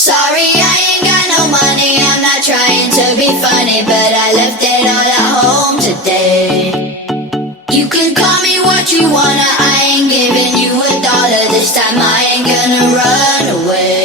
Sorry, I ain't got no money, I'm not trying to be funny, but I left it all at home today. You can call me what you wanna, I ain't giving you $1 this time, I ain't gonna run away.